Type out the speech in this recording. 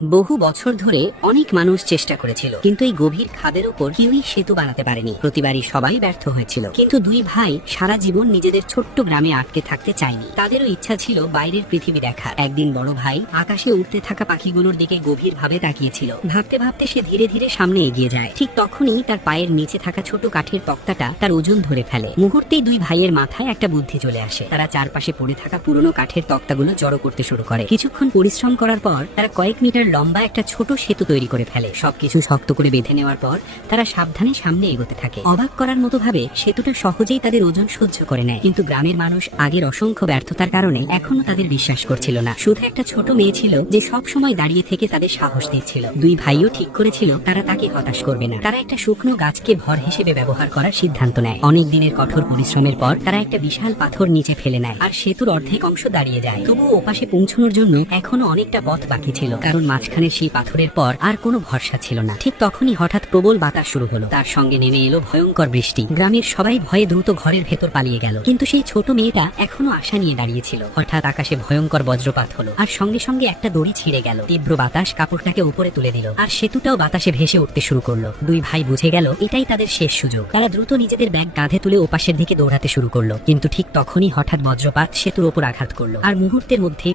বহু বছর ধরে অনেক মানুষ চেষ্টা করেছিল, কিন্তু এই গভীর খাদের উপর কেউই সেতু বানাতে পারেনি। প্রতিবারই সবাই ব্যর্থ হয়েছিল। কিন্তু দুই ভাই সারা জীবন নিজেদের ছোট্ট গ্রামে আটকে থাকতে চায়নি। তাদেরও ইচ্ছা ছিল বাইরের পৃথিবী দেখার। একদিন বড় ভাই আকাশে উড়তে থাকা পাখিগুলোর দিকে গভীর ভাবে তাকিয়েছিল। ভাবতে ভাবতে সে ধীরে ধীরে সামনে এগিয়ে যায়। ঠিক তখনই তার পায়ের নিচে থাকা ছোট কাঠের তক্তাটা তার ওজন ধরে ফেলে। মুহূর্তেই দুই ভাইয়ের মাথায় একটা বুদ্ধি চলে আসে। তারা চারপাশে পড়ে থাকা পুরনো কাঠের তক্তাগুলো জড়ো করতে শুরু করে। কিছুক্ষণ পরিশ্রম করার পর তারা কয়েক মিটার লম্বা একটা ছোট সেতু তৈরি করে ফেলে। সবকিছু শক্ত করে বেঁধে নেওয়ার পর তারা সাবধানে সামনে এগোতে থাকে। অবাক করার মতো ভাবে সেতুটা সহজেই তাদের ওজন সহ্য করে নেয়। কিন্তু গ্রামের মানুষ আগের অসংখ্য ব্যর্থতার কারণে এখনো তাদের বিশ্বাস করছিল না। শুধু একটা ছোট মেয়ে ছিল যে সব সময় দাঁড়িয়ে থেকে তাদের সাহস দিচ্ছিল। দুই ভাইও ঠিক করেছিল তারা তাকে হতাশ করবে না। তারা একটা শুকনো গাছকে ভর হিসেবে ব্যবহার করার সিদ্ধান্ত নেয়। অনেক দিনের কঠোর পরিশ্রমের পর তারা একটা বিশাল পাথর নিচে ফেলে নেয়, আর সেতুর অর্ধেক অংশ দাঁড়িয়ে যায়। তবুও ওপাশে পৌঁছানোর জন্য এখনো অনেকটা পথ বাকি ছিল, কারণ মাঝখানের সেই পাথরের পর আর কোনো ভরসা ছিল না। ঠিক তখনই হঠাৎ প্রবল বাতাস শুরু হলো। তার সঙ্গে নেমে এলো ভয়ঙ্কর বৃষ্টি। গ্রামের সবাই ভয়ে দ্রুত ঘরের ভেতর পালিয়ে গেল, কিন্তু সেই ছোট মেয়েটা এখনো আশা নিয়ে দাঁড়িয়েছিল। হঠাৎ আকাশে ভয়ঙ্কর বজ্রপাত হলো, আর সঙ্গে সঙ্গে একটা দড়ি ছিঁড়ে গেল। তীব্র বাতাস কাপড়টাকে উপরে তুলে দিল, আর সেতুটাও বাতাসে ভেসে উঠতে শুরু করলো। দুই ভাই বুঝে গেল এটাই তাদের শেষ সুযোগ। তারা দ্রুত নিজেদের ব্যাগ কাঁধে তুলে ওপাশের দিকে দৌড়াতে শুরু করলো। কিন্তু ঠিক তখনই হঠাৎ বজ্রপাত সেতুর ওপর আঘাত করলো, আর মুহূর্তের মধ্যে